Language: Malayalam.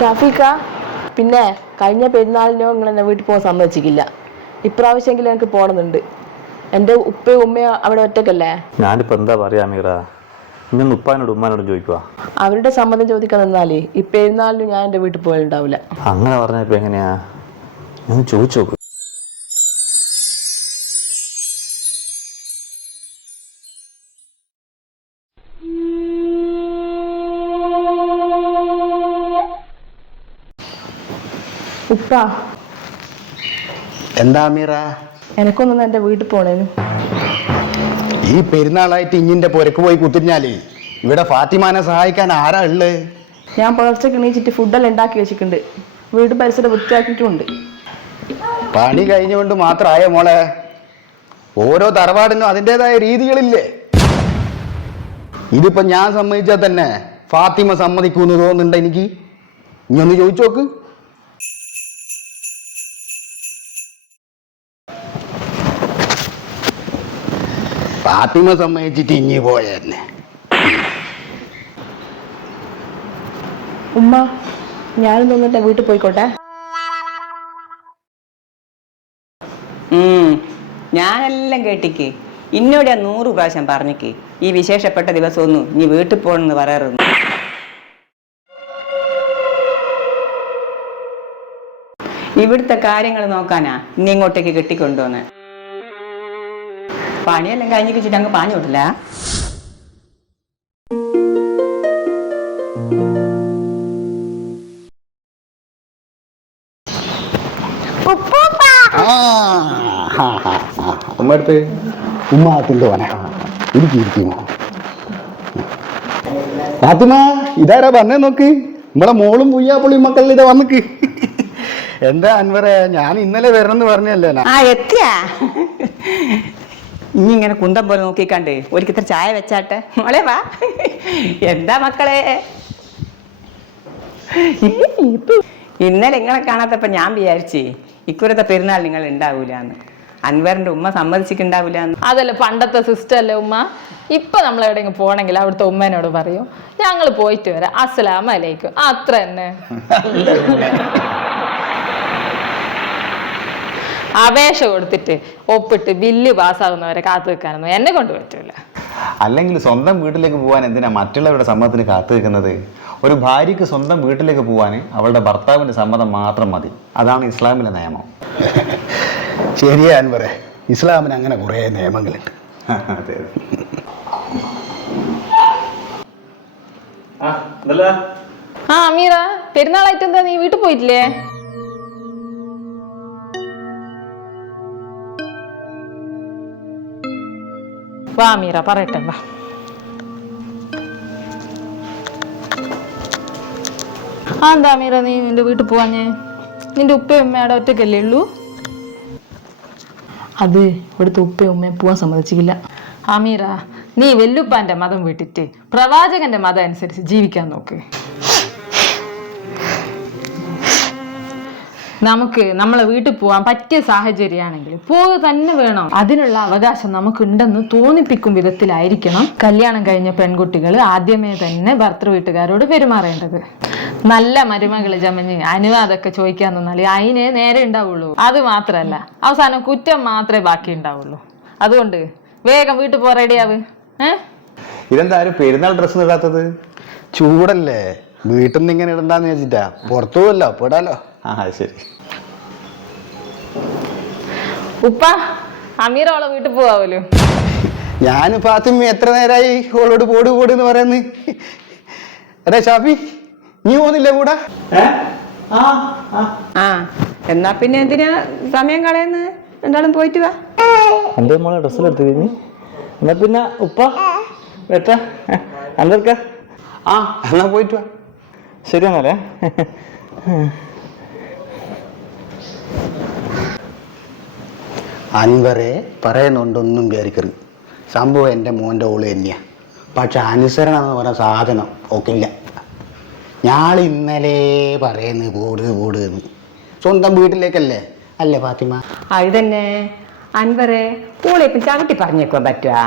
ഷാഫിക്ക, പിന്നെ കഴിഞ്ഞ പെരുന്നാളിനോ നിങ്ങൾ എന്നെ വീട്ടിൽ പോകാൻ സമ്മതിച്ചിട്ടില്ല. ഇപ്രാവശ്യമെങ്കിലും എനിക്ക് പോകണമെന്നുണ്ട്. എൻ്റെ ഉപ്പയും ഉമ്മയും അവിടെ ഒറ്റക്കല്ലേ. ഞാനിപ്പോൾ എന്താ പറയാ മീറ, ഇന്ന് ഉപ്പാനോട് ഉമ്മാനോടും ചോദിക്കുക. അവരുടെ സമ്മതം ചോദിക്കാൻ നിന്നാലേ ഈ പെരുന്നാളിന് ഞാൻ എൻ്റെ വീട്ടിൽ പോയിട്ടുണ്ടാവില്ല. അങ്ങനെ പറഞ്ഞപ്പോ എങ്ങനെയാ, ഞാൻ ചോദിച്ചു നോക്ക്. ഉപ്പ, എന്താ മീറ? എനക്കൊന്നും എൻ്റെ വീട്ടിൽ പോണേനു. ഈ പെരുന്നാളായിട്ട് ഇഞ്ഞിന്റെ പുരക്ക് പോയി കുത്തിരിഞ്ഞാലേ ഇവിടെ ഫാത്തിമാനെ സഹായിക്കാൻ ആരാ ഉള്ളത്? ഞാൻ പുലർച്ചയ്ക്ക് എണീച്ചിട്ട് ഫുഡെല്ലാം ഉണ്ടാക്കി വെച്ചിട്ടുണ്ട്. വീട് പരിസരം വൃത്തിയാക്കിയിട്ടുമുണ്ട്. പണി കഴിഞ്ഞുകൊണ്ട് മാത്രമായ മോളെ, ഓരോ തറവാടിനും അതിൻ്റെതായ രീതികളില്ലേ? ഇതിപ്പോ ഞാൻ സമ്മതിച്ചാൽ തന്നെ ഫാത്തിമ സമ്മതിക്കൂന്ന് തോന്നുന്നുണ്ട് എനിക്ക്. ഇനി ഒന്ന് ചോദിച്ചു നോക്ക്. ഫാത്തിമ സമ്മതിച്ചിട്ട് ഇഞ്ഞി പോയെന്നെ. ഉമ്മ, ഞാനും തോന്നിട്ട് വീട്ടിൽ പോയിക്കോട്ടെ. ഞാനെല്ലാം കേട്ടിക്ക്. ഇന്നോട് ഞാൻ 100 പ്രാവശ്യം പറഞ്ഞിക്ക് ഈ വിശേഷപ്പെട്ട ദിവസമൊന്നും നീ വീട്ടിൽ പോകണമെന്ന് പറയാറുണ്ട്. ഇവിടുത്തെ കാര്യങ്ങൾ നോക്കാനാ ഇനി ഇങ്ങോട്ടേക്ക് കെട്ടിക്കൊണ്ടുവന്ന്. പണിയെല്ലാം കഴിഞ്ഞ് വെച്ചിട്ട് അങ്ങ് പാഞ്ഞു വിട്ടില്ല. ഉമ്മടുത്ത് ഉമ്മാത്തിന്റെ പോനെ ഇരിക്കുമോ? ഫാത്തിമ, ഇതാരാ വന്നേ നോക്ക്. നമ്മളെ മോളും പുയ്യാപ്പുള്ളിയും മക്കളിൽ ഇതാ വന്നിക്ക്. എന്താ അൻവറെ, ഞാൻ ഇന്നലെ വരണമെന്ന് പറഞ്ഞല്ലേ? എത്തിയാ ഇനി ഇങ്ങനെ കുന്തം പോലെ നോക്കിക്കണ്ട് ഒരിക്കത്ര ചായ വെച്ചാട്ടെ. മോളെ വാ. എന്താ മക്കളെ, ഇന്നലെ നിങ്ങളെ കാണാത്തപ്പോ ഞാൻ വിചാരിച്ചേ ഇക്കുറത്തെ പെരുന്നാൾ നിങ്ങൾ ഉണ്ടാവൂലെന്ന്. അൻവറിന്റെ ഉമ്മ സമ്മതിച്ചിട്ടുണ്ടാവൂലെന്ന്. അതല്ല പണ്ടത്തെ സിസ്റ്റം അല്ലേ ഉമ്മ. ഇപ്പൊ നമ്മൾ എവിടെയെങ്കിലും പോണെങ്കിൽ അവിടുത്തെ ഉമ്മേനോട് പറയും ഞങ്ങൾ പോയിട്ട് വരാം, അസ്സലാമു അലൈക്കും, അത്ര തന്നെ. അപേക്ഷ കൊടുത്തിട്ട് ഒപ്പിട്ട് ബില്ല് പാസ്സാകുന്നവരെ കാത്തു വെക്കാനൊന്നും എന്നെ കൊണ്ട് പറ്റൂല. അല്ലെങ്കിൽ സ്വന്തം വീട്ടിലേക്ക് പോകാൻ എന്തിനാ മറ്റുള്ളവരുടെ സമ്മതത്തിന് കാത്തു വെക്കുന്നത്? ഒരു ഭാര്യയ്ക്ക് സ്വന്തം വീട്ടിലേക്ക് പോകാൻ അവളുടെ ഭർത്താവിന്റെ സമ്മതം മാത്രം മതി. അതാണ് ഇസ്ലാമിലെ നിയമം. ശരിയാ അൻവറെ, ഇസ്ലാമിന് അങ്ങനെ കുറെ നിയമങ്ങളുണ്ട്. അതെ. അമീറ, പെരുന്നാളായിട്ട് എന്താ നീ വീട്ടിൽ പോയിട്ടില്ലേ? വാ അമീറ, പറയട്ടെ വാ. എന്താ അമീറ നീ നിന്റെ വീട്ടിൽ പോവാഞ്ഞേ? നിന്റെ ഉപ്പയും ഉമ്മയുടെ ഒറ്റക്കല്ലേ ഉള്ളൂ? അത് ഇവിടുത്തെ ഉപ്പയും ഉമ്മയും പോവാൻ സമ്മതിച്ചില്ല. അമീറ, നീ വെല്ലുപ്പാന്റെ മതം വിട്ടിട്ട് പ്രവാചകന്റെ മതം അനുസരിച്ച് ജീവിക്കാൻ നോക്ക്. നമുക്ക് നമ്മളെ വീട്ടിൽ പോകാൻ പറ്റിയ സാഹചര്യമാണെങ്കിൽ പോവുക തന്നെ വേണം. അതിനുള്ള അവകാശം നമുക്കുണ്ടെന്ന് തോന്നിപ്പിക്കും വിധത്തിലായിരിക്കണം കല്യാണം കഴിഞ്ഞ പെൺകുട്ടികൾ ആദ്യമേ തന്നെ ഭർത്തൃ വീട്ടുകാരോട് പെരുമാറേണ്ടത്. നല്ല മരുമകള് ചമഞ്ഞ് അനുവാദമൊക്കെ ചോദിക്കാൻ നിന്നാൽ അതിനെ നേരെ ഉണ്ടാവുള്ളൂ. അത് മാത്രല്ല, അവസാനം കുറ്റം മാത്രമേ ബാക്കി ഉണ്ടാവുള്ളൂ. അതുകൊണ്ട് വേഗം വീട്ടിൽ പോ, റെഡിയാവ്. ഇതെന്താ ആരും പെരുന്നാൾ ഡ്രസ്സ് ഇടാത്തത്? ചൂടല്ലേ, വീട്ടിൽ നിന്ന് ഇങ്ങനെ ഇടണ്ടാന്ന് വെച്ചിട്ടാ. പുറത്തു പോവല്ലോ, പോടാലോ. ശരി. ഉപ്പ, അമീറ അവളെ വീട്ടിൽ പോവാവല്ലോ. ഞാൻ ഫാത്തിമ എത്ര നേരമായി ഓളോട് പോട് പോട് എന്ന് പറയുന്നത്. അതെ ഷാഫി, നീ പോകുന്നില്ലേ കൂടെ? എന്നാ പിന്നെ എന്തിനാ സമയം കളയുന്നത്? എന്തായാലും പോയിട്ട് വാ. എൻ്റെ മോളെ ഡ്രസ്സെല്ലാം എടുത്ത് കഴിഞ്ഞ് എന്നാ പിന്നെ ഉപ്പ വെട്ടാ അല്ലക്ക. എന്നാ പോയിട്ട് വാ. ശരി എന്നാലേ. അൻവറെ പറയുന്നുണ്ടൊന്നും വിചാരിക്കരുത്. സംഭവം എൻ്റെ മോൻ്റെ ഓള് തന്നെയാ. പക്ഷെ അനുസരണം എന്ന് പറഞ്ഞ സാധനം ഒക്കില്ല. ഞാൻ ഇന്നലെ പറയുന്നത് പോട് പോട് എന്ന്. സ്വന്തം വീട്ടിലേക്കല്ലേ അല്ലേ ഫാത്തിമ? അത് തന്നെ അൻവറെ, ഓളെ ഇപ്പം ചവിട്ടി പറഞ്ഞേക്കുവാൻ പറ്റുവാ?